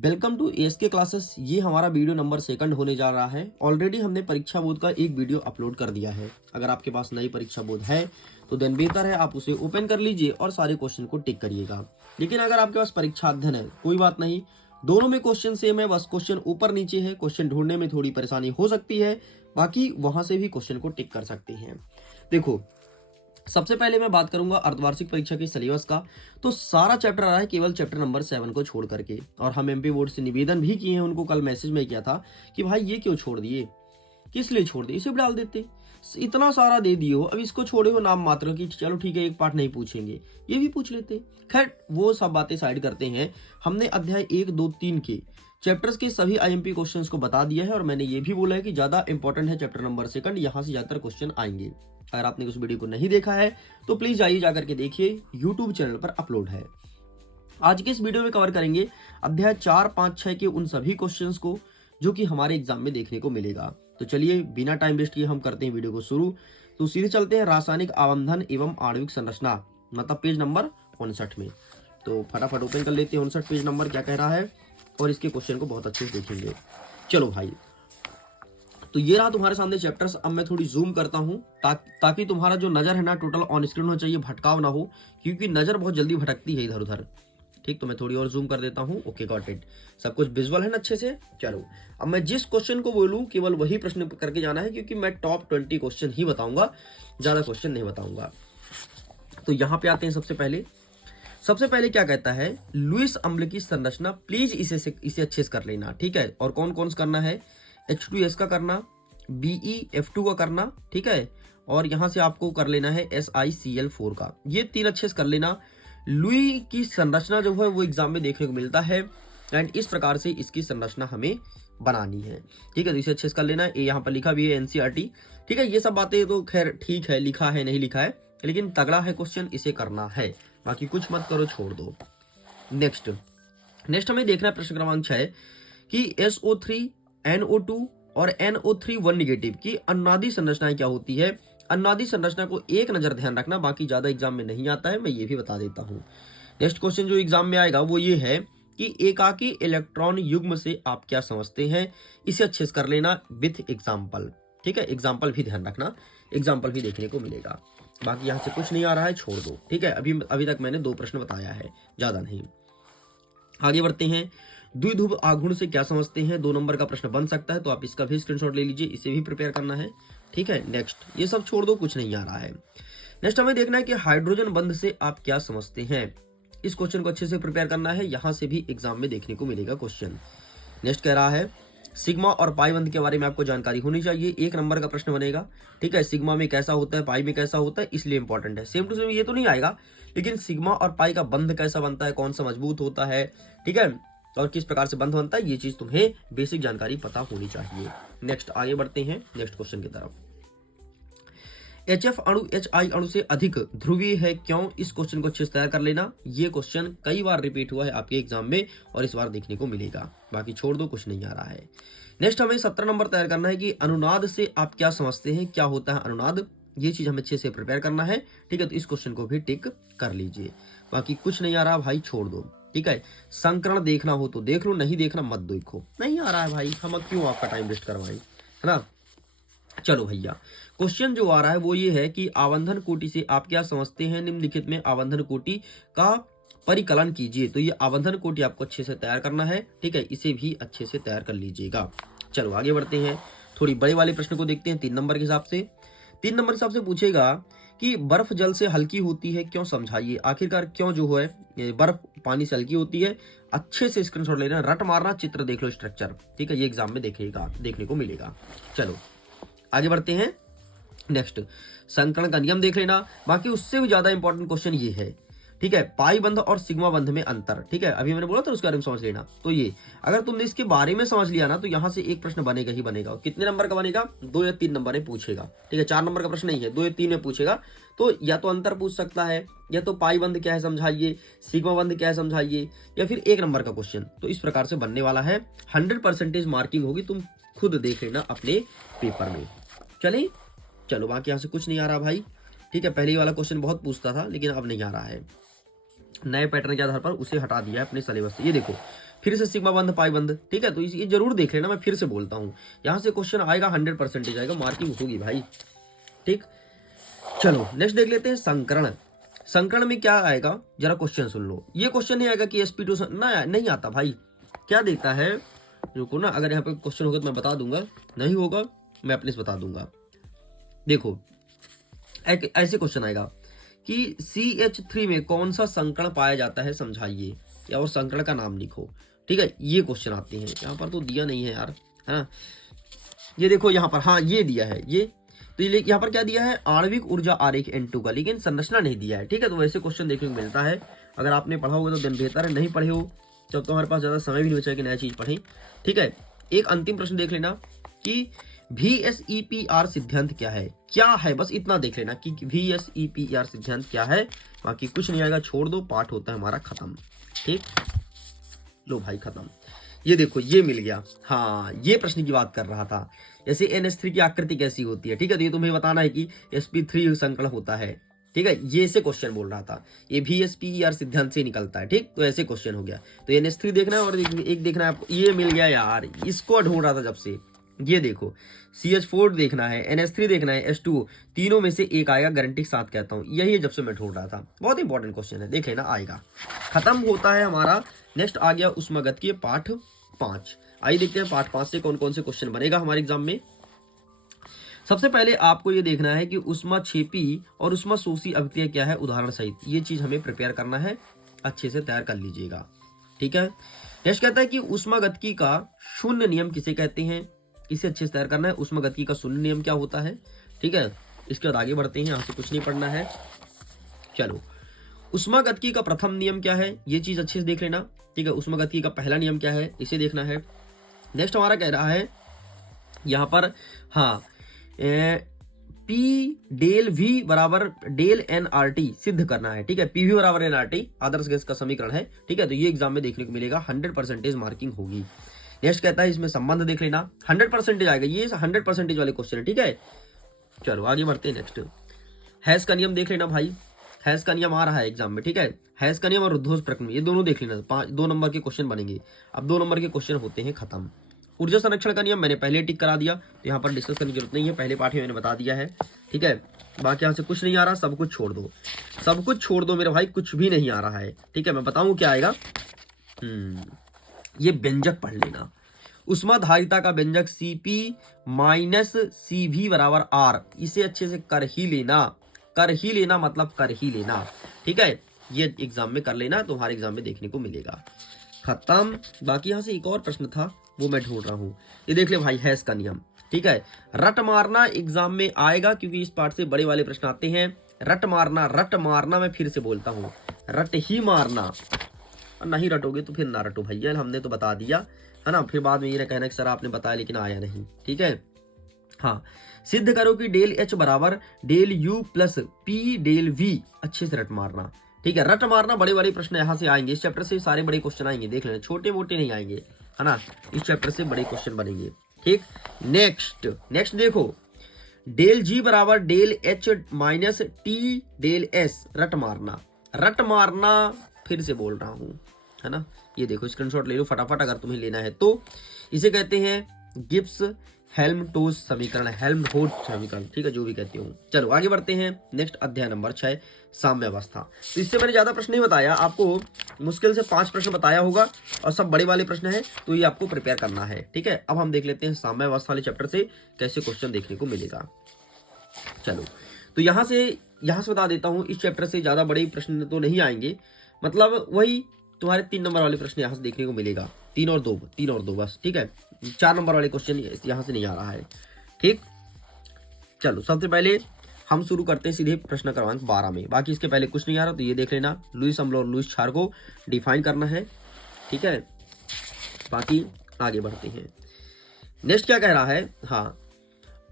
Welcome to ask classes. ये हमारा video number second होने जा रहा है। ऑलरेडी हमने परीक्षा बोध का एक वीडियो अपलोड कर दिया है। अगर आपके पास नई परीक्षा बोध है तो देन बेहतर है आप उसे ओपन कर लीजिए और सारे क्वेश्चन को टिक करिएगा। लेकिन अगर आपके पास परीक्षा अध्ययन है कोई बात नहीं, दोनों में क्वेश्चन सेम है, बस क्वेश्चन ऊपर नीचे है। क्वेश्चन ढूंढने में थोड़ी परेशानी हो सकती है, बाकी वहां से भी क्वेश्चन को टिक कर सकते हैं। देखो, सबसे पहले मैं बात करूंगा अर्धवार्षिक परीक्षा के सिलेबस का। तो सारा चैप्टर आ रहा है केवल चैप्टर नंबर 7 को छोड़ करके। और हम एमपी बोर्ड से निवेदन भी किए हैं, उनको कल मैसेज में किया था कि भाई ये क्यों छोड़ दिए, किस लिए छोड़ दिए, इसे भी डाल देते। इतना सारा दे दिए हो, अब इसको छोड़े हो नाम मात्र कि चलो ठीक है एक पार्ट नहीं पूछेंगे, ये भी पूछ लेते। खैर वो सब बातें साइड करते हैं। हमने अध्याय 1, 2, 3 के चैप्टर्स के सभी आईएमपी क्वेश्चंस को बता दिया है और मैंने ये भी बोला है कि ज्यादा इंपॉर्टेंट है चैप्टर नंबर सेकंड, यहाँ से ज्यादातर क्वेश्चन आएंगे। अगर आपने उस वीडियो को नहीं देखा है तो प्लीज आइए जाकर के देखिए, यूट्यूब चैनल पर अपलोड है। आज के इस वीडियो में कवर करेंगे अध्याय 4, 5, 6 के उन सभी क्वेश्चंस को जो कि हमारे एग्जाम में देखने को मिलेगा। तो चलिए बिना टाइम वेस्ट किए हम करते हैं वीडियो को शुरू। तो सीधे चलते हैं रासायनिक आवंधन एवं आणविक संरचना, मतलब पेज नंबर 59 में। तो फटाफट ओपन कर लेते हैं 59 पेज नंबर क्या कह रहा है और इसके क्वेश्चन को बहुत अच्छे से देखेंगे। चलो भाई, तो ये रहा तुम्हारे सामने चैप्टर्स। अब मैं थोड़ी जूम करता हूं ताकि तुम्हारा जो नजर है ना टोटल ऑन स्क्रीन होना चाहिए, भटकाव ना हो, क्योंकि नजर बहुत जल्दी भटकती है इधर उधर। ठीक, तो मैं थोड़ी और जूम कर देता हूं। Okay, got it. सब कुछ विजुअल है ना अच्छे से। चलो, अब मैं जिस क्वेश्चन को बोलूं केवल वही प्रश्न करके जाना है, क्योंकि मैं टॉप 20 क्वेश्चन ही बताऊंगा, ज्यादा क्वेश्चन नहीं बताऊंगा। तो यहाँ पे आते हैं। सबसे पहले क्या कहता है, लुईस अम्ल की संरचना। प्लीज इसे अच्छे से कर लेना, ठीक है। और कौन कौन सा करना है, H2S का करना, BeF2 का करना, ठीक है। और यहां से आपको कर लेना है SiCl4 का। ये 3 अच्छे से कर लेना। लुई की संरचना जो है वो एग्जाम में देखने को मिलता है एंड इस प्रकार से इसकी संरचना हमें बनानी है, ठीक है। तो इसे अच्छे से कर लेना है। ये यहाँ पर लिखा भी है NCERT, ठीक है। ये सब बातें तो खैर ठीक है, लिखा है नहीं लिखा है, लेकिन तगड़ा है क्वेश्चन, इसे करना है। बाकी कुछ मत करो, छोड़ दो। नेक्स्ट हमें देखना है प्रश्न क्रमांक 6 कि SO3, NO2 और NO3 1 निगेटिव की अनुनादी संरचनाएं क्या होती है। अनुनादी संरचना को एक नजर ध्यान रखना, बाकी ज्यादा एग्जाम में नहीं आता है, मैं ये भी बता देता हूं। नेक्स्ट क्वेश्चन जो एग्जाम में आएगा वो ये है कि एकाकी इलेक्ट्रॉन युग्म से आप क्या समझते हैं। इसे अच्छे से कर लेना विथ एग्जाम्पल, ठीक है। एग्जाम्पल भी ध्यान रखना, एग्जाम्पल भी देखने को मिलेगा। बाकी यहाँ से कुछ नहीं आ रहा है, छोड़ दो, ठीक है। अभी तक मैंने 2 प्रश्न बताया है, ज्यादा नहीं। आगे बढ़ते हैं। द्विध्रुव आघूर्ण से क्या समझते हैं, 2 नंबर का प्रश्न बन सकता है, तो आप इसका भी स्क्रीनशॉट ले लीजिए, इसे भी प्रिपेयर करना है, ठीक है। नेक्स्ट, ये सब छोड़ दो, कुछ नहीं आ रहा है। नेक्स्ट हमें देखना है कि हाइड्रोजन बंध से आप क्या समझते हैं। इस क्वेश्चन को अच्छे से प्रिपेयर करना है, यहां से भी एग्जाम में देखने को मिलेगा क्वेश्चन। नेक्स्ट कह रहा है सिग्मा और पाई बंध के बारे में आपको जानकारी होनी चाहिए, 1 नंबर का प्रश्न बनेगा, ठीक है। सिग्मा में कैसा होता है, पाई में कैसा होता है, इसलिए इंपॉर्टेंट है। सेम टू सेम ये तो नहीं आएगा, लेकिन सिग्मा और पाई का बंध कैसा बनता है, कौन सा मजबूत होता है, ठीक है, और किस प्रकार से बंध बनता है, ये चीज तुम्हें बेसिक जानकारी पता होनी चाहिए। नेक्स्ट आगे बढ़ते हैं नेक्स्ट क्वेश्चन की तरफ। HF अणु HI अणु से अधिक ध्रुवीय है क्यों, इस क्वेश्चन को अच्छे से तैयार कर लेना। ये क्वेश्चन कई बार रिपीट हुआ है आपके एग्जाम में और इस बार देखने को मिलेगा। बाकी छोड़ दो, कुछ नहीं आ रहा है। नेक्स्ट हमें 17 नंबर तैयार करना है कि अनुनाद से आप क्या समझते हैं, क्या होता है अनुनाद, ये चीज हमें अच्छे से प्रिपेयर करना है, ठीक है। तो इस क्वेश्चन को भी टिक कर लीजिए। बाकी कुछ नहीं आ रहा भाई, छोड़ दो, ठीक है। संकरण देखना हो तो देख लो, नहीं देखना मत देखो। नहीं आ रहा है भाई, हम क्यों आपका टाइम वेस्ट करवाएं, है ना। चलो भैया, क्वेश्चन जो आ रहा है वो ये है कि आवंधन कोटि से आप क्या समझते हैं, निम्नलिखित में आवंधन कोटि का परिकलन कीजिए। तो ये आवंधन कोटि आपको अच्छे से तैयार करना है, ठीक है। इसे भी अच्छे से तैयार कर लीजिएगा। चलो आगे बढ़ते हैं, थोड़ी बड़े वाले प्रश्न को देखते हैं 3 नंबर के हिसाब से। 3 नंबर के हिसाब से पूछेगा कि बर्फ जल से हल्की होती है क्यों, समझाइए। आखिरकार क्यों जो है बर्फ पानी से हल्की होती है। अच्छे से स्क्रीनशॉट लेना, रट मारना, चित्र देख लो, स्ट्रक्चर, ठीक है। ये एग्जाम में देखने को मिलेगा। चलो आगे बढ़ते हैं। नेक्स्ट, संकरण का नियम देख लेना। बाकी उससे भी ज्यादा इंपॉर्टेंट क्वेश्चन ये है, ठीक है, पाई बंध और सिग्मा बंध में अंतर, ठीक है। अभी मैंने बोला था उसके बारे में समझ लेना। तो ये अगर तुमने इसके बारे में समझ लिया ना तो यहां से एक प्रश्न बनेगा ही बनेगा। कितने नंबर का बनेगा, 2 या 3 नंबर में पूछेगा, ठीक है। 4 नंबर का प्रश्न नहीं है, 2 या 3 में पूछेगा। तो या तो अंतर पूछ सकता है, या तो पाई बंध क्या है समझाइए, सिग्मा बंध क्या है समझाइए, या फिर 1 नंबर का क्वेश्चन। तो इस प्रकार से बनने वाला है। 100% मार्किंग होगी, तुम खुद देख लेना अपने पेपर में। चलो बाकी यहाँ से कुछ नहीं आ रहा भाई, ठीक है। पहले वाला क्वेश्चन बहुत पूछता था, लेकिन अब नहीं आ रहा है। नए पैटर्न के आधार पर उसे हटा दिया है अपने सिलेबस से। ये देखो, फिर से सिग्मा बंध पाई बंध, ठीक है। तो ये जरूर देख लेना, मैं फिर से बोलता हूँ, यहाँ से क्वेश्चन आएगा 100% आएगा, मार्किंग होगी भाई, ठीक। चलो नेक्स्ट देख लेते हैं संकरण। संकरण में क्या आएगा जरा क्वेश्चन सुन लो। ये क्वेश्चन नहीं आएगा कि sp2 ना, नहीं आता भाई। क्या देखता है, रुको ना, अगर यहाँ पे क्वेश्चन होगा तो मैं बता दूंगा, नहीं होगा मैं अपने से बता दूंगा। देखो ऐसे क्वेश्चन आएगा कि CH3 में कौन सा संकरण पाया जाता है समझाइए, या और संकरण का नाम लिखो, ठीक है। ये क्वेश्चन आते हैं, यहाँ पर तो दिया नहीं है यार, है ना। ये देखो यहाँ पर, हाँ ये दिया है, ये तो यहाँ पर क्या दिया है, आणविक ऊर्जा आरेख N2 का, लेकिन संरचना नहीं दिया है, ठीक है। तो वैसे क्वेश्चन देखने को मिलता है, अगर आपने पढ़ा होगा तो दिन बेहतर है, नहीं पढ़े हो तब तो हमारे पास ज्यादा समय भी नहीं बचा कि नया चीज पढ़ें, ठीक है। एक अंतिम प्रश्न देख लेना कि VSEPR सिद्धांत क्या है, क्या है, बस इतना देख लेना कि VSEPR सिद्धांत क्या है, बाकी कुछ नहीं आएगा, छोड़ दो, पाठ होता है हमारा खत्म, ठीक। लो भाई खत्म। ये देखो ये मिल गया, हाँ ये प्रश्न की बात कर रहा था, जैसे NH3 की आकृति कैसी होती है, ठीक है। तो ये तुम्हें बताना है कि sp3 संकरण होता है, ठीक है। ये ऐसे क्वेश्चन बोल रहा था, ये VSEPR सिद्धांत से निकलता है, ठीक। तो ऐसे क्वेश्चन हो गया। तो NH3 देखना है और एक देखना है आपको, ये मिल गया यार, इसको ढूंढ रहा था जब से। ये देखो CH4 देखना है, NH3 देखना है, H2, तीनों में से एक आएगा, गारंटी के साथ कहता हूँ, यही जब से मैं ढूंढ रहा था। बहुत इंपॉर्टेंट क्वेश्चन है, देख लेना, आएगा। खत्म होता है हमारा। नेक्स्ट आ गया ऊष्मागतिकीय पाठ 5। आइए देखते हैं पाठ 5 से कौन कौन से क्वेश्चन बनेगा हमारे एग्जाम में। सबसे पहले आपको ये देखना है कि ऊष्माक्षेपी और ऊष्माशोषी अभिक्रिया क्या है उदाहरण सहित, ये चीज हमें प्रिपेयर करना है, अच्छे से तैयार कर लीजिएगा, ठीक है। नेक्स्ट कहता है कि ऊष्मागतिकी का शून्य नियम किसे कहते हैं, इसे अच्छे से तैयार करना है। ऊष्मागतिकी का शून्य नियम क्या होता है, ठीक है। इसके बाद आगे बढ़ते हैं, यहाँ से कुछ नहीं पढ़ना है। चलो ऊष्मागतिकी का प्रथम नियम क्या है, ये चीज अच्छे से देख लेना, ठीक है। ऊष्मागतिकी का पहला नियम क्या है, इसे देखना है। नेक्स्ट हमारा कह रहा है यहाँ पर, हाँ P डेल V बराबर डेल nRT सिद्ध करना है, ठीक है। PV बराबर nRT आदर्श गैस का समीकरण है, ठीक है। तो ये एग्जाम में देखने को मिलेगा, 100% मार्किंग होगी। नेक्स्ट कहता है इसमें संबंध देख लेना, 100% आएगा, ये 100% वाले क्वेश्चन है, ठीक है। चलो आगे बढ़ते हैं। नेक्स्ट हैश का नियम देख लेना भाई, हैश का नियम आ रहा है एग्जाम में, ठीक है। हैश का नियम और रुद्धोष प्रक्रम, ये दोनों देख लेना, 2 नंबर के क्वेश्चन बनेंगे। अब 2 नंबर के क्वेश्चन होते हैं खत्म। ऊर्जा संरक्षण का नियम मैंने पहले टिक करा दिया, तो यहाँ पर डिस्कस करने की जरूरत नहीं है, पहले पाठ में मैंने बता दिया है, ठीक है। बाकी यहाँ से कुछ नहीं आ रहा, सब कुछ छोड़ दो, सब कुछ छोड़ दो मेरे भाई, कुछ भी नहीं आ रहा है, ठीक है। मैं बताऊं क्या आएगा, ये व्यंजक पढ़ लेना। उष्माधारिता का व्यंजक Cp माइनस Cv बराबर R, इसे अच्छे से कर ही लेना, कर ही लेना मतलब कर ही लेना, ठीक है। ये एग्जाम में कर लेना, तुम्हारे एग्जाम में देखने को मिलेगा। खत्म। बाकी यहाँ से एक और प्रश्न था, वो मैं ढूंढ रहा हूँ, ये देख ले भाई, हैश का नियम, ठीक है। रट मारना एग्जाम में आएगा, क्योंकि इस पार्ट से बड़े वाले प्रश्न आते हैं। रट मारना, रट मारना, मैं फिर से बोलता हूँ, रट ही मारना, नहीं रटोगे तो फिर ना रटो भैया, हमने तो बता दिया है ना, फिर बाद में ये ना कहना कि सर आपने बताया लेकिन आया नहीं, ठीक है। हाँ, सिद्ध करो कि डेल H बराबर del U plus P del V, अच्छे से रट मारना, ठीक है। रट मारना बड़े वाले प्रश्न यहाँ से आएंगे, इस चैप्टर से सारे बड़े क्वेश्चन आएंगे, देख लेना, छोटे मोटे नहीं आएंगे, है ना, इस चैप्टर से बड़े क्वेश्चन बनेंगे, ठीक। नेक्स्ट देखो, डेल G बराबर del H minus T del S, रट मारना, फिर से बोल रहा हूं, है ना। ये देखो स्क्रीनशॉट ले लो फटाफट अगर तुम्हें लेना है तो। इसे कहते हैं गिब्स हेल्महोल्ट्ज समीकरण, हेल्महोल्ट्ज समीकरण, ठीक है, जो भी कहते हो। चलो आगे बढ़ते हैं। नेक्स्ट अध्याय नंबर 6 साम्यावस्था। तो इससे मैंने ज्यादा प्रश्न नहीं बताया आपको, मुश्किल से 5 प्रश्न बताया होगा और सब बड़े वाले प्रश्न है, तो ये आपको प्रिपेयर करना है, ठीक है। अब हम देख लेते हैं साम्यावस्था वाले चैप्टर से कैसे क्वेश्चन देखने को मिलेगा। चलो तो यहाँ से बता देता हूँ, इस चैप्टर से ज्यादा बड़े प्रश्न तो नहीं आएंगे, मतलब वही तुम्हारे 3 नंबर वाले प्रश्न यहाँ से देखने को मिलेगा, 3 और 2 बस, ठीक है। 4 नंबर वाले क्वेश्चन यहाँ से नहीं आ रहा है, ठीक। चलो सबसे पहले हम शुरू करते हैं सीधे प्रश्न क्रमांक 12 में, बाकी इसके पहले कुछ नहीं आ रहा, तो ये देख लेना, लुईस अम्ल और लुईस क्षार को डिफाइन करना है, ठीक है। बाकी आगे बढ़ते हैं। नेक्स्ट क्या कह रहा है, हाँ,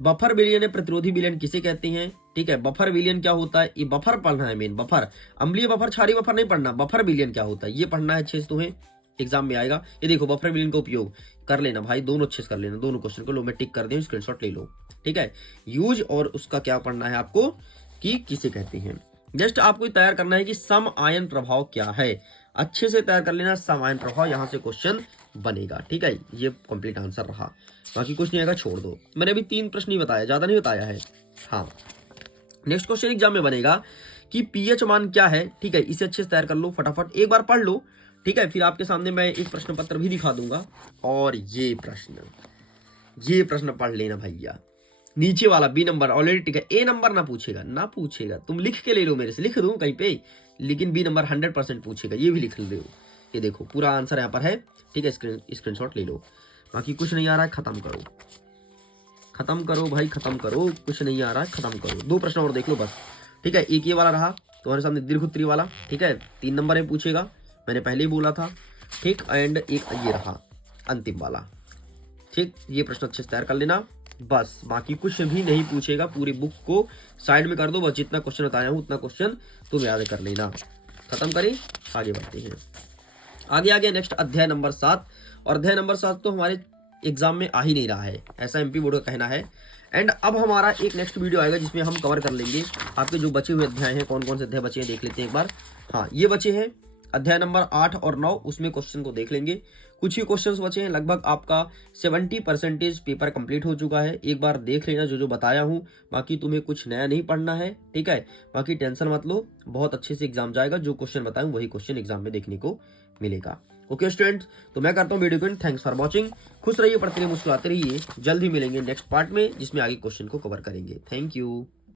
बफर विलयन या प्रतिरोधी विलयन किसे कहते हैं, ठीक है। बफर विलयन क्या होता है, ये बफर पढ़ना है मेन, बफर, अम्लीय बफर क्षारीय बफर नहीं पढ़ना, बफर विलयन क्या होता है ये पढ़ना है अच्छे से, तुम्हें एग्जाम में आएगा। ये देखो बफर विलयन का उपयोग कर लेना भाई, दोनों अच्छे से कर लेना, दोनों क्वेश्चन को लो, मैं टिक कर दूं, स्क्रीनशॉट ले लो, ठीक है। यूज और उसका क्या पढ़ना है आपको कि किसे कहते हैं। जस्ट आपको तैयार करना है कि सम आयन प्रभाव क्या है, अच्छे से तैयार कर लेना। सामान्य प्रभाव यहाँ से क्वेश्चन बनेगा, ठीक है। ये कंप्लीट आंसर रहा, बाकी कुछ नहीं आएगा छोड़ दो। मैंने अभी 3 प्रश्न ही बताया, ज्यादा नहीं बताया है। हाँ, नेक्स्ट क्वेश्चन एग्जाम में बनेगा कि पीएच मान क्या है, ठीक है। इसे अच्छे से तैयार कर लो, फटाफट एक बार पढ़ लो, ठीक है। फिर आपके सामने मैं एक प्रश्न पत्र भी दिखा दूंगा। और ये प्रश्न पढ़ लेना भैया, नीचे वाला बी नंबर ऑलरेडी, ठीक है। ए नंबर ना पूछेगा, तुम लिख के ले लो, मेरे से लिख दूं कहीं पे, लेकिन बी नंबर 100% पूछेगा, ये भी लिख लो। ये देखो पूरा आंसर यहाँ पर है, ठीक है। स्क्रीनशॉट ले लो। बाकी कुछ नहीं आ रहा है, खत्म करो भाई, खत्म करो। कुछ नहीं आ रहा है, खत्म करो। 2 प्रश्न और देख लो बस, ठीक है। एक ये वाला रहा तुम्हारे सामने, दीर्घोत्तरी वाला, ठीक है। 3 नंबर में पूछेगा, मैंने पहले ही बोला था, ठीक। एंड एक ये रहा अंतिम वाला, ठीक। ये प्रश्न अच्छे से तैयार कर लेना बस, बाकी कुछ भी नहीं पूछेगा। पूरी बुक को साइड में कर दो, बस जितना क्वेश्चन बताया हूं उतना क्वेश्चन तुम याद कर लेना। खत्म करें, आगे बढ़ते हैं। आगे नेक्स्ट अध्याय नंबर 7। और अध्याय नंबर 7 तो हमारे एग्जाम में आ ही नहीं रहा है, ऐसा एमपी बोर्ड का कहना है। एंड अब हमारा एक नेक्स्ट वीडियो आएगा जिसमें हम कवर कर लेंगे आपके जो बचे हुए अध्याय हैं, कौन कौन से अध्याय बचे हैं देख लेते हैं एक बार। हाँ, ये बचे हैं अध्याय नंबर 8 और 9, उसमें क्वेश्चन को देख लेंगे। कुछ ही क्वेश्चंस बचे हैं, लगभग आपका 70% पेपर कंप्लीट हो चुका है। एक बार देख लेना जो बताया हूँ, बाकी तुम्हें कुछ नया नहीं पढ़ना है, ठीक है। बाकी टेंशन मत लो, बहुत अच्छे से एग्जाम जाएगा। जो क्वेश्चन बताऊँ वही क्वेश्चन एग्जाम में देखने को मिलेगा। ओके स्टूडेंट्स, तो मैं करता हूँ वीडियो को, थैंक्स फॉर वॉचिंग। खुश रहिए, पढ़ते रहिए, मुस्कुराते रहिए। जल्द ही मिलेंगे नेक्स्ट पार्ट में, जिसमें आगे क्वेश्चन को कवर करेंगे। Thank you.